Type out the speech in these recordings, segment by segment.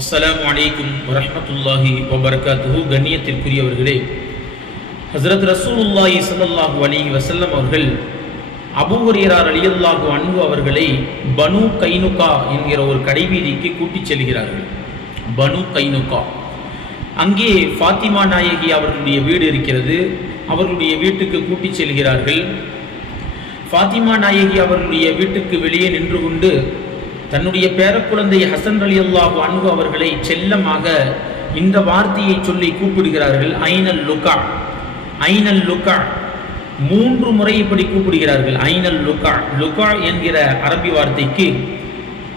அஸ்ஸலாமு அலைக்கும் வரஹ்மத்துல்லாஹி வபரகாத்துஹு. கண்ணியத்திற்குரியவர்களே, ஹஸரத் ரசூலுல்லாஹி ஸல்லல்லாஹு அலைஹி வஸல்லம் அவர்கள் அபூ ஹுரைரா ரலியல்லாஹு அன்ஹு அவர்களை பனு கைனுகா என்கிற ஒரு கடைவீதிக்கு கூட்டிச் செல்கிறார்கள். பனு கைனுகா, அங்கே ஃபாத்திமா நாயகி அவர்களுடைய வீடு இருக்கிறது. அவர்களுடைய வீட்டுக்கு கூட்டிச் செல்கிறார்கள். ஃபாத்திமா நாயகி அவர்களுடைய வீட்டுக்கு வெளியே நின்று கொண்டு தன்னுடைய பேரக்குழந்தை ஹசன் ரலியல்லாஹு அன்ஹு அவர்களை செல்லமாக இந்த வார்த்தையை சொல்லி கூப்பிடுகிறார்கள். ஐனல் லுகா, ஐனல் லுகா. 3 முறை இப்படி கூப்பிடுகிறார்கள். ஐனல் லுகா. லுகா என்கிற அரபி வார்த்தைக்கு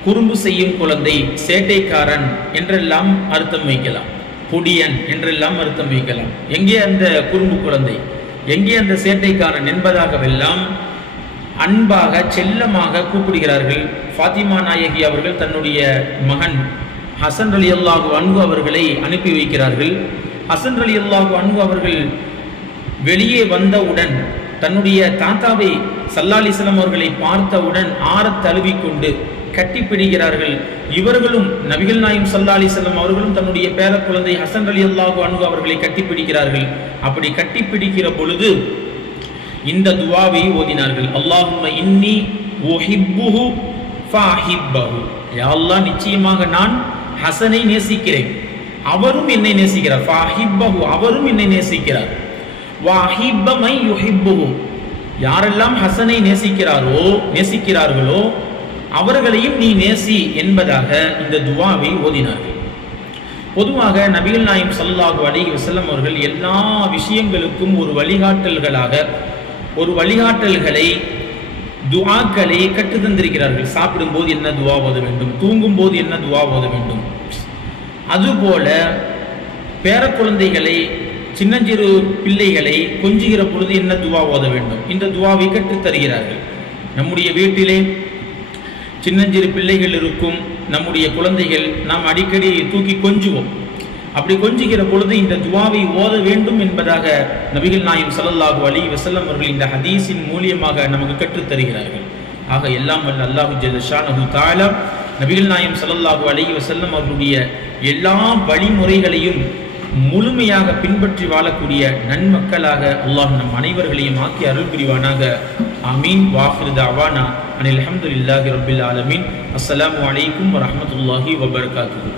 குறும்பு செய்யும் குழந்தை, சேட்டைக்காரன் என்றெல்லாம் அர்த்தம் வைக்கலாம். பொடியன் என்றெல்லாம் அர்த்தம் வைக்கலாம். எங்கே அந்த குறும்பு குழந்தை, எங்கே அந்த சேட்டைக்காரன் என்பதாகவெல்லாம் அன்பாக செல்லமாக கூப்பிடுகிறார்கள். ஃபாத்திமா நாயகி அவர்கள் தன்னுடைய மகன் ஹசன் ரலியல்லாஹு அன்ஹு அவர்களை அனுப்பி வைக்கிறார்கள். ஹசன் ரலியல்லாஹு அன்ஹு அவர்கள் வெளியே வந்தவுடன் தன்னுடைய தாத்தாவை ஸல்லல்லாஹு அலைஹி வஸல்லம் அவர்களை பார்த்தவுடன் ஆறத் தழுவிக்கொண்டு கட்டிப்பிடிக்கிறார்கள். இவர்களும் நபிகள் நாயகம் ஸல்லல்லாஹு அலைஹி வஸல்லம் அவர்களும் தன்னுடைய பேர குழந்தை ஹசன் ரலியல்லாஹு அன்ஹு அவர்களை கட்டிப்பிடிக்கிறார்கள். அப்படி கட்டிப்பிடிக்கிற பொழுது இந்த துவாவை ஓதினார்கள். அல்லாஹும்ம இன்னி உஹிப்புஹு ஃபஅஹிப்பஹு. யா அல்லாஹ், நிச்சயமாக நான் ஹசனை நேசிக்கிறேன், அவரும் என்னை நேசிக்கிறார். ஃபஅஹிப்பஹு, அவரும் என்னை நேசிக்கிறார். வஅஹிப்ப மை யுஹிப்புஹு, யாரெல்லாம் ஹசனை நேசிக்கிறார்களோ அவர்களையும் நீ நேசி என்பதாக இந்த துவாவை ஓதினார்கள். பொதுவாக நபிகள் நாயகம் ஸல்லல்லாஹு அலைஹி வஸல்லம் அவர்கள் எல்லா விஷயங்களுக்கும் ஒரு வழிகாட்டல்களை துஆக்களை கற்று தந்திருக்கிறார்கள். சாப்பிடும்போது என்ன துவா ஓத வேண்டும், தூங்கும் போது என்ன துவா ஓத வேண்டும். அதுபோல பேர குழந்தைகளை, சின்னஞ்சிறு பிள்ளைகளை கொஞ்சுகிற பொழுது என்ன துவா ஓத வேண்டும், இந்த துவாவை கற்றுத் தருகிறார்கள். நம்முடைய வீட்டிலே சின்னஞ்சிறு பிள்ளைகள் இருக்கும், நம்முடைய குழந்தைகள் நாம் அடிக்கடி தூக்கி கொஞ்சுவோம். அப்படி கொஞ்சுகிற பொழுது இந்த துவாவை ஓத வேண்டும் என்பதாக நபிகள் நாயகம் ஸல்லல்லாஹு அலைஹி வஸல்லம் அவர்கள் இந்த ஹதீஸின் மூலியமாக நமக்கு கற்றுத் தருகிறார்கள். ஆக எல்லாம் வல்ல அல்லாஹு ஜல்ல ஷானஹு தஆலா நபிகள் நாயகம் ஸல்லல்லாஹு அலைஹி வஸல்லம் அவர்களுடைய எல்லா வழிமுறைகளையும் முழுமையாக பின்பற்றி வாழக்கூடிய நன்மக்களாக அல்லாஹ் நம் அனைவர்களையும் ஆக்கி அருள் புரிவானாக. ஆமீன். வாஹிரு தஅவானா அனில் ஹம்துலில்லாஹி ரப்பில் ஆலமீன். அஸ்ஸலாமு அலைக்கும் வரஹ்மத்துல்லாஹி வபரகாத்துஹு.